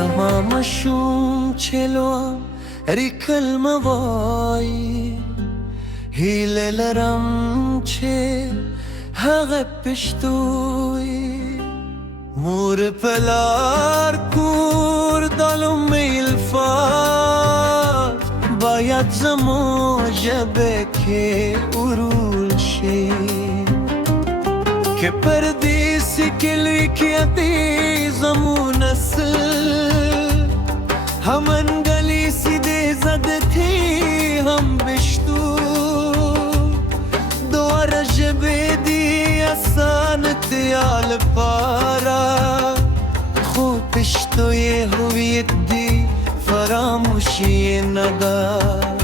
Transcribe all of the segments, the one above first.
زما مشوم چلو هری کلمه وای هیله لرم چه هغه پشتوی مور پلار کور دالو میلفات باید زما جبه که ارول شی که پردیسی کلی کیتی زمو نسل همن گلی سیده زده تی هم بشتو دوار جبه دی اسانت یال پارا خوب پشتوی هویت دی فراموشی ندار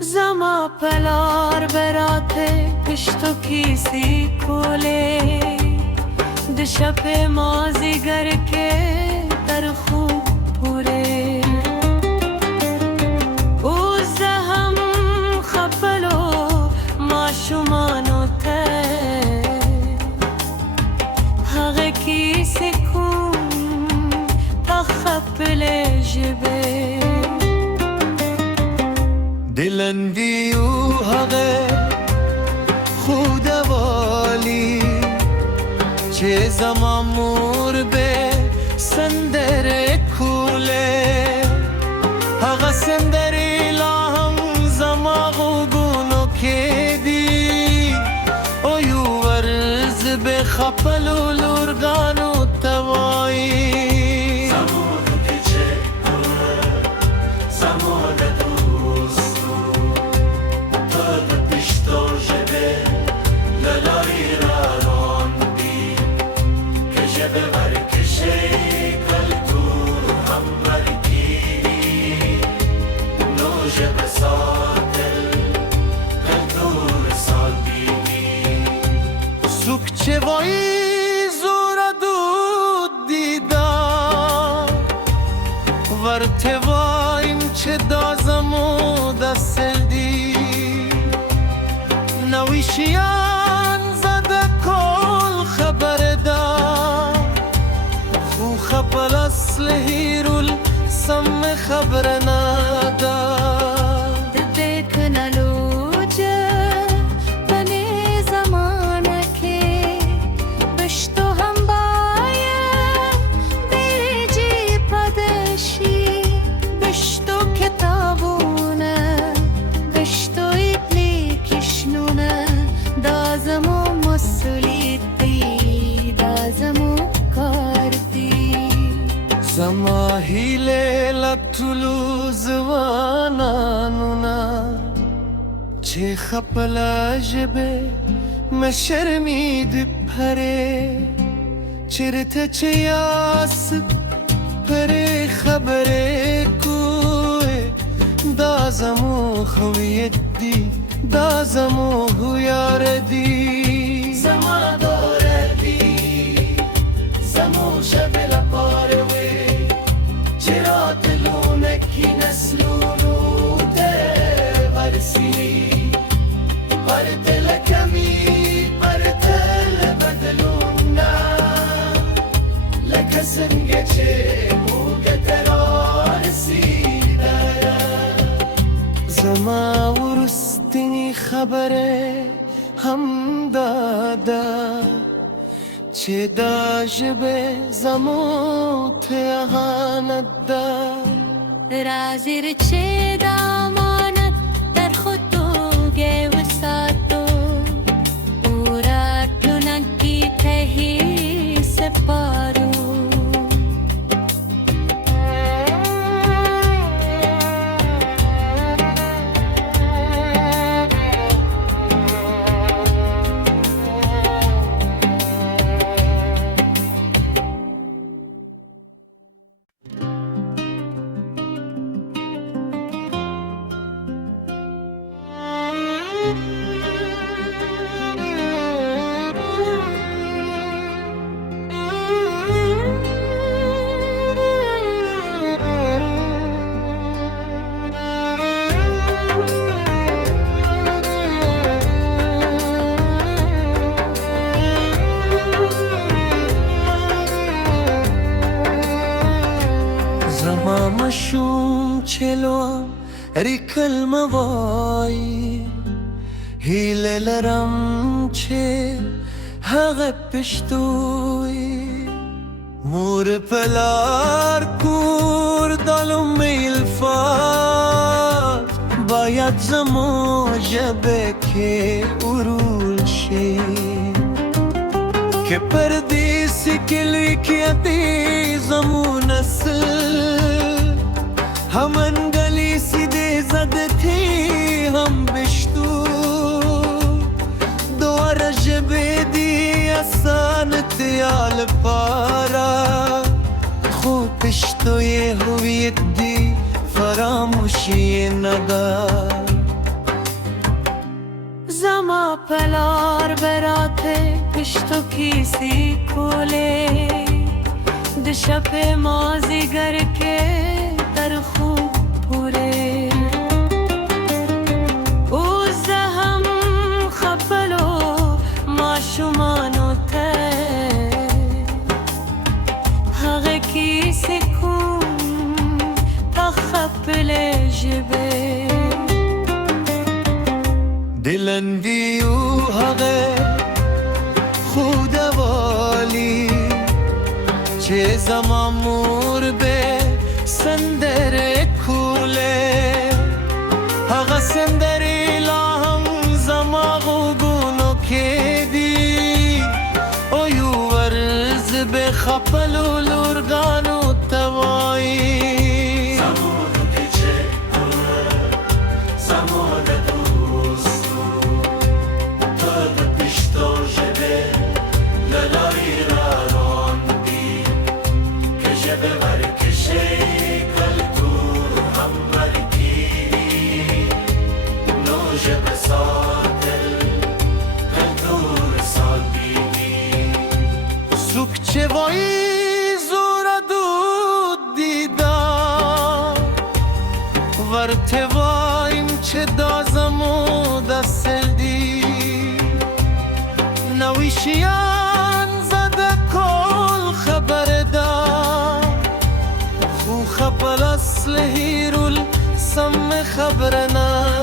زما پلار براته پشتو کیسی کوله دشپ مازی گر که در خوب پوره اوز هم خپلو ما شمانو ته حق کیسی کن تا خپل جبه دلندیو حقه خود والی چه زمان مور به سندر کوله حقا سندر الهم زمان غوگونو که دی اویو ورز به خپلو لرگانو توایی چه وای زورا دود دیدم ورته وایم چه دازمو دستل دی نویشیان زده کل خبر دا خو خپل اصل هیرول سم خبر ندا زما هیله لطلو زوانانونا چه خپلا جبه مشرمید پره چرته چه یاس پره خبره کوه دازمو خویت دی دازمو هویار دی زما دوره دی زمو شبه لپاره چرا دلونکی نسلونو ده ورسی پر دل کمی پر دل بدلونا لکه سنگه چه موگه ترارسی داره زما ورستنی خبره هم داده چه دا جبه زمو تهانت دا رازیر چه دامانت در خود دوگه و ساتو اورا توننکی تهی سپارو مشوم چلو ریکل موای هیله لرم چه هغه پشتوی مور پلار کور دالو میلفات باید زمو جبه که ارول شی که پردیسی کلی کیتی زمو نسل همن گلی سیده زدتی هم بشتو دوار جبه دی اسانت یال پارا خوب پشتوی هویت دی فراموشی ندار زما پلار براته پشتو کیسی کوله دشپ مازی گر که در خوب پوره او زهم خبلو ماشومانو ته هغه کیسی کن تا خبل جبه دلندی او هغه خود والی چه زمان مور به سندر کوله هغه سندری لاهم زماغو گونو که دی اویو ورز به خپلو لورگانو توایی چه وای زورا دود دیدا ورته وایم چه دازمو دستل دی نویشیان زده کل خبر دا خو خبر اصل هیرول سم خبر نه